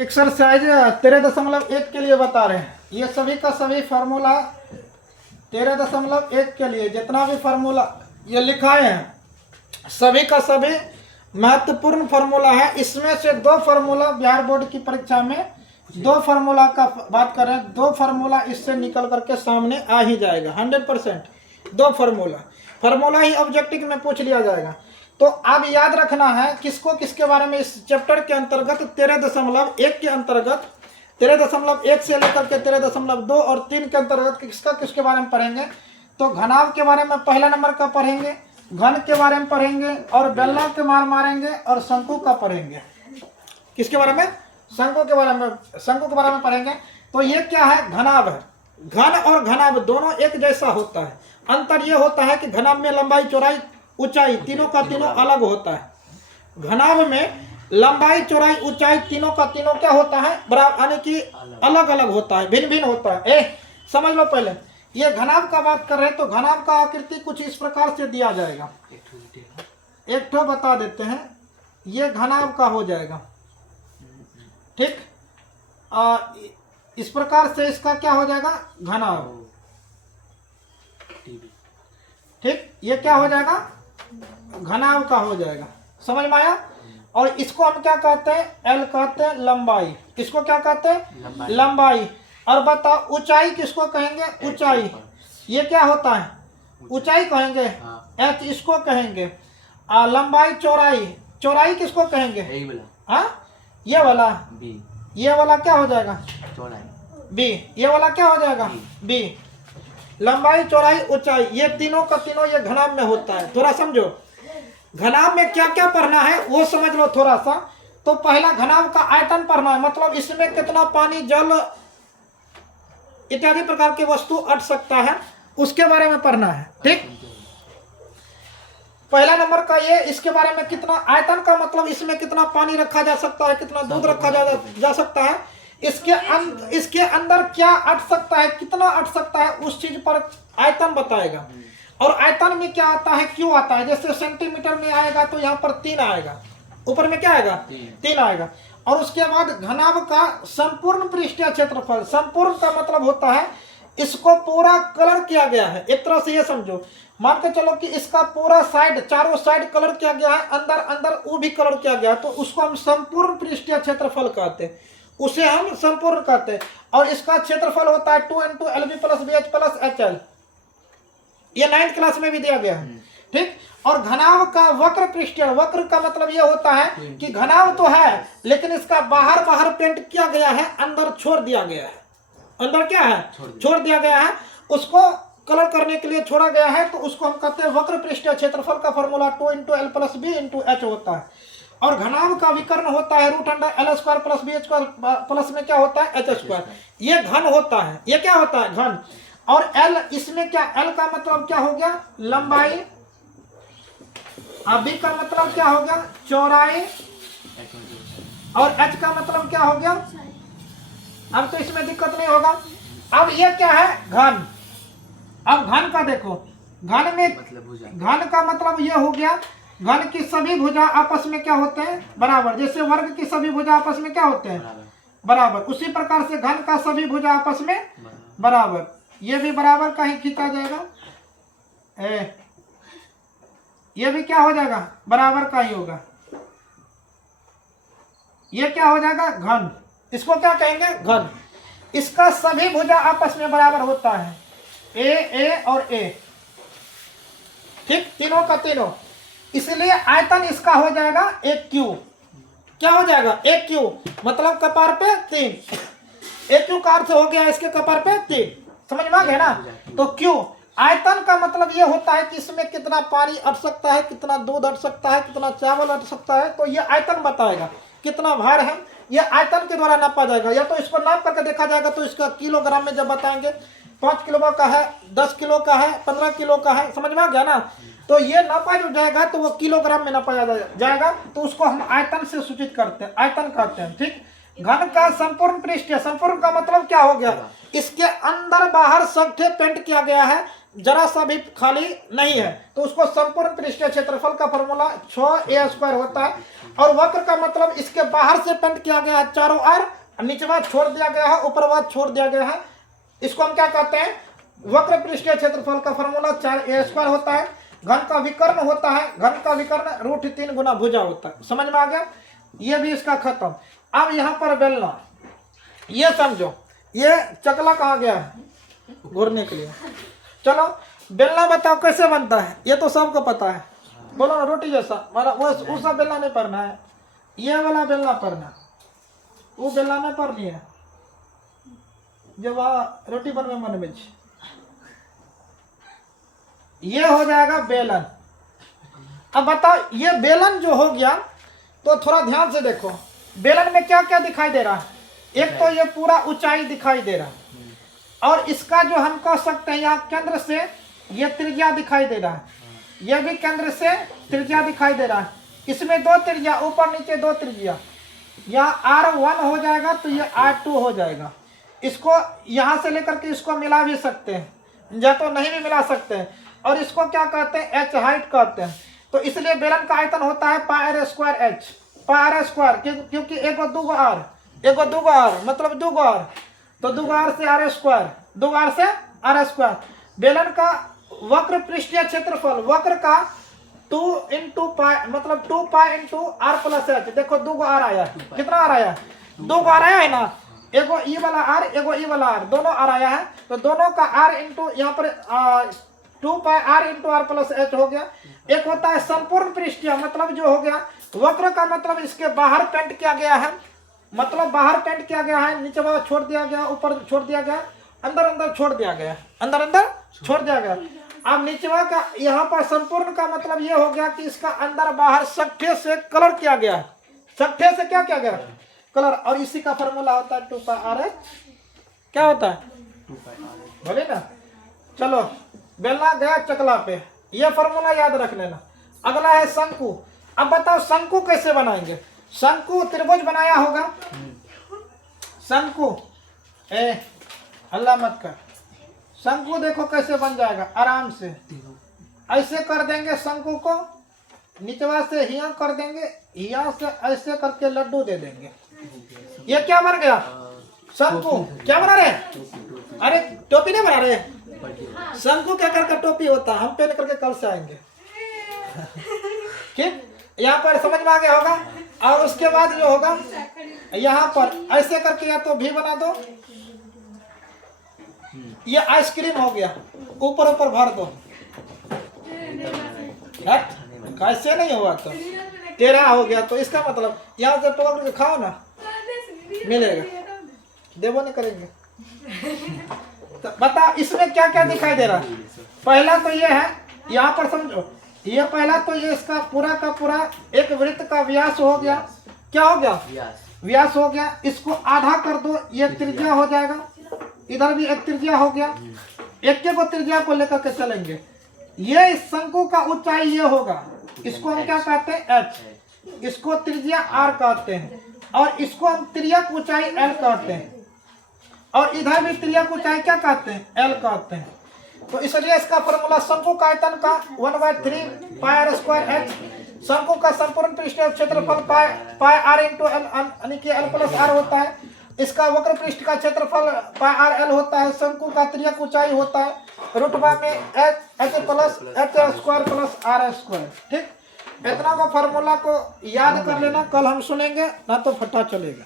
Exercise 13.1 के लिए बता रहे हैं। ये सभी का सभी फार्मूला 13.1 के लिए जितना भी फार्मूला ये लिखाए हैं सभी का सभी महत्वपूर्ण फार्मूला है। इसमें से दो फार्मूला बिहार बोर्ड की परीक्षा में दो फार्मूला का बात कर रहे हैं। दो फार्मूला इससे निकल करके सामने आ ही जाएगा 100%। दो फार्मूला ही ऑब्जेक्टिव में पूछ लिया जाएगा। तो अब याद रखना है किसको किसके बारे में इस चैप्टर के अंतर्गत 13.1 के अंतर्गत 13.1 से लेकर के 13.2 और 3 के अंतर्गत किसका किसके बारे में पढ़ेंगे। तो घनाभ के बारे में पहला नंबर का पढ़ेंगे, घन के बारे में पढ़ेंगे और बेलना के मारेंगे और शंकु का पढ़ेंगे। किसके बारे में? शंकु के बारे में पढ़ेंगे। तो ये क्या है? घनाभ है। घन और घनाभ दोनों एक जैसा होता है। अंतर ये होता है कि घनाभ में लंबाई चौड़ाई ऊंचाई तीनों का तीनों अलग होता है। घनाभ में लंबाई चौड़ाई ऊंचाई तीनों का तीनों क्या होता है? बराबर, यानी कि अलग अलग होता है, भिन्न भिन्न होता है। समझ लो पहले ये घनाभ का बात कर रहे हैं तो घनाभ का आकृति कुछ इस प्रकार से दिया जाएगा। एक ठो बता देते हैं, ये घनाभ का हो जाएगा। ठीक, इस प्रकार से इसका क्या हो जाएगा? घनाभ। ठीक, ये क्या हो जाएगा? घनाभ का हो जाएगा। समझ में आया? और इसको हम क्या कहते हैं? एल कहते हैं लंबाई। इसको क्या कहते हैं? लंबाई। और बताओ ऊंचाई किसको कहेंगे? ऊंचाई। ये क्या होता है? ऊंचाई कहेंगे। एच इसको कहेंगे। लंबाई चौड़ाई किसको कहेंगे? हाँ, ये वाला ये वाला क्या हो जाएगा? बी। ये वाला क्या हो जाएगा? बी। लंबाई चौड़ाई ऊंचाई ये तीनों का तीनों ये घनाभ में होता है। थोड़ा समझो घनाभ में क्या क्या पढ़ना है वो समझ लो थोड़ा सा। तो पहला घनाभ का आयतन पढ़ना है, मतलब इसमें कितना पानी जल इत्यादि प्रकार की वस्तु अट सकता है उसके बारे में पढ़ना है। ठीक, पहला नंबर का ये इसके बारे में कितना आयतन का मतलब इसमें कितना पानी रखा जा सकता है, कितना दूध रखा जा सकता है, इसके अंदर क्या अट सकता है, कितना अट सकता है, उस चीज पर आयतन बताएगा। और आयतन में क्या आता है, क्यों आता है। जैसे सेंटीमीटर में आएगा तो यहाँ पर 3 आएगा, ऊपर में क्या आएगा? 3 आएगा। और उसके बाद घनाभ का संपूर्ण पृष्ठीय क्षेत्रफल। संपूर्ण का मतलब होता है इसको पूरा कलर किया गया है। एक तरह से ये समझो, मान के चलो कि इसका पूरा साइड चारों साइड कलर किया गया है, अंदर वो भी कलर किया गया है, तो उसको हम संपूर्ण पृष्ठीय क्षेत्रफल कहते हैं, उसे हम संपूर्ण कहते हैं। और इसका क्षेत्रफल होता है 2 × LB + BH + HL। ये 9th क्लास में भी दिया गया है। ठीक, और घनाभ का वक्र पृष्ठीय। वक्र का मतलब ये होता है कि घनाभ तो है लेकिन इसका बाहर पेंट किया गया है, अंदर छोड़ दिया गया है। अंदर क्या है? छोड़ दिया गया है, उसको कलर करने के लिए छोड़ा गया है, तो उसको हम कहते हैं वक्र पृष्ठीय क्षेत्रफल का फॉर्मूला 2 × L + B × H होता है। और घनाभ का विकर्ण होता है √L² + BH² प्लस में क्या होता है? H²। ये घन होता है। ये क्या होता है? घन। और L इसमें क्या? L का मतलब क्या हो गया? लंबाई। B का मतलब क्या हो गया? चौड़ाई। और H का मतलब क्या हो गया? अब तो इसमें दिक्कत नहीं होगा। अब ये क्या है? घन। अब घन का देखो, घन में घन का मतलब ये हो गया, घन की सभी भुजा आपस में क्या होते हैं? बराबर। जैसे वर्ग की सभी भुजा आपस में क्या होते हैं? बराबर। उसी प्रकार से घन का सभी भुजा आपस में बराबर। ये भी बराबर का ही खींचा जाएगा, ये भी क्या हो जाएगा? बराबर का ही होगा। ये क्या हो जाएगा? घन। इसको क्या कहेंगे? घन। इसका सभी भुजा आपस में बराबर होता है, ए और ए। ठीक, तीनों का तीनों। इसलिए आयतन इसका हो जाएगा 1Q। क्या हो जाएगा? 1Q मतलब कपार पे 3। 1Q का अर्थ हो गया इसके कपार पे 3। समझ में आ गया ना? तो Q आयतन का मतलब ये होता है कि इसमें कितना पानी अट सकता है, कितना दूध अट सकता है, कितना चावल अट सकता है, तो ये आयतन बताएगा। कितना भार है ये आयतन के द्वारा नापा जाएगा। या तो इसको नाप करके देखा जाएगा, तो इसका किलोग्राम में जब बताएंगे 5 किलो का है, 10 किलो का है, 15 किलो का है। समझ में आ गया ना? तो ये नापा जो जाएगा तो वो किलोग्राम में नापा जाएगा, तो उसको हम आयतन से सूचित करते हैं, आयतन कहते हैं। ठीक, घन का संपूर्ण पृष्ठ, संपूर्ण का मतलब क्या हो गया, इसके अंदर बाहर सगठे पेंट किया गया है, जरा सा भी खाली नहीं है, तो उसको संपूर्ण पृष्ठीय क्षेत्रफल का फॉर्मूला 6a² होता है। और वक्र का मतलब इसके बाहर से पेंट किया गया है चारों ओर, नीचवा छोड़ दिया गया है, ऊपरवा छोड़ दिया गया है, इसको हम क्या कहते हैं, वक्र पृष्ठीय क्षेत्रफल का फॉर्मूला 4a² होता है। घन का विकर्ण होता है, घन का विकर्ण √3 गुना भुजा होता है। समझ में आ गया, ये भी इसका खत्म। अब यहाँ पर बेलना, ये समझो, ये चकला कहाँ गया है घूरने के लिए। चलो बेलना बताओ कैसे बनता है, ये तो सबको पता है, बोलो ना, रोटी जैसा, वो सब बेलना नहीं पढ़ना है, ये वाला बेलना पढ़ना, वो बेलना नहीं पढ़नी है जब रोटी बनवे मन में। ये हो जाएगा बेलन। अब बताओ ये बेलन जो हो गया, तो थोड़ा ध्यान से देखो, बेलन में क्या क्या दिखाई दे रहा है, एक तो ये पूरा ऊंचाई दिखाई दे रहा है, और इसका जो हम कह सकते हैं यहाँ केंद्र से ये त्रिज्या दिखाई दे रहा है, ये भी केंद्र से त्रिज्या दिखाई दे रहा है, इसमें दो त्रिज्या, ऊपर नीचे दो त्रिज्या, यहाँ R1 हो जाएगा तो ये R2 हो जाएगा। इसको यहाँ से लेकर के इसको मिला भी सकते हैं, या तो नहीं भी मिला सकते हैं, और इसको क्या कहते हैं, H हाइट कहते हैं। तो इसलिए बेलन का आयतन होता है πr²h, πr², क्योंकि एगो दूगो r मतलब दूगो r, तो दूगो r से r², दूगो r से r²। बेलन का वक्र पृष्ठीय क्षेत्रफल, वक्र का 2 × π मतलब 2π × r+h, देखो दूगो r आया, कितना r आया, दूगो r आया है ना, एगो ई वाला r, एगो ई वाला r, दोनों r आया है, तो दोनों का r इंटू यहाँ पर 2π r × r+h हो गया। एक होता है संपूर्ण पृष्ठीय, मतलब जो हो गया वक्र का मतलब इसके बाहर पेंट किया गया है, मतलब बाहर पेंट किया गया है, नीचे वाला छोड़ दिया गया, ऊपर छोड़ दिया गया, अंदर अंदर छोड़ दिया गया, अंदर अंदर छोड़ दिया गया। अब नीचवा का यहाँ पर संपूर्ण का मतलब ये हो गया कि इसका अंदर बाहर सगठे से कलर किया गया है, सगठे से क्या किया गया, कलर, और इसी का फॉर्मूला होता है 2πr, क्या होता है, बोले ना। चलो बेलना गया चकला पे, ये फॉर्मूला याद रख लेना। अगला है शंकु। अब बताओ शंकु कैसे बनाएंगे, शंकु त्रिभुज बनाया होगा, शंकु हल्ला मत कर, शंकु देखो कैसे बन जाएगा आराम से, ऐसे कर देंगे शंकु को, निचवा से हिया कर देंगे, हिया से ऐसे करके लड्डू दे देंगे, ये क्या बन गया शंकु। क्या बना रहे, अरे टोपी नहीं बना रहे, शंकु क्या करके टोपी होता है, हम पहन करके कल से आएंगे, ठीक, यहाँ पर समझ में आ गया होगा। और उसके बाद जो होगा यहाँ पर ऐसे करके या तो भी बना दो, ये आइसक्रीम हो गया, ऊपर ऊपर भर दो, कैसे नहीं हुआ तो तेरा हो गया, तो इसका मतलब यहाँ से पकड़ के खाओ ना, मिलेगा, देवो नहीं करेंगे। तो बता इसमें क्या क्या दिखाई दे रहा है, पहला तो ये है, यहाँ पर समझो, ये पहला तो ये इसका पूरा का पूरा एक वृत्त का व्यास हो गया, क्या हो गया, व्यास हो गया, इसको आधा कर दो, ये त्रिज्या हो जाएगा, इधर भी एक त्रिज्या हो गया, एक को त्रिज्या को लेकर के चलेंगे। ये इस शंकु का ऊंचाई ये होगा, इसको हम क्या कहते हैं h, इसको त्रिज्या r कहते हैं, और इसको हम त्रियक ऊंचाई l कहते हैं, और इधर भी त्रियक ऊंचाई क्या कहते हैं, l कहते हैं। तो इसलिए इसका फॉर्मूला शंकु का आयतन का 1/3πr²h, शंकु का संपूर्ण पृष्ठीय क्षेत्रफल πr × l यानी कि l+r होता है, इसका वक्र पृष्ठ का क्षेत्रफल πrl होता है, शंकु का त्रियक ऊंचाई होता है, रुतबा में h+h²+r², ठीक। इतना को फार्मूला को याद कर लेना, कल हम सुनेंगे ना तो फटा चलेगा।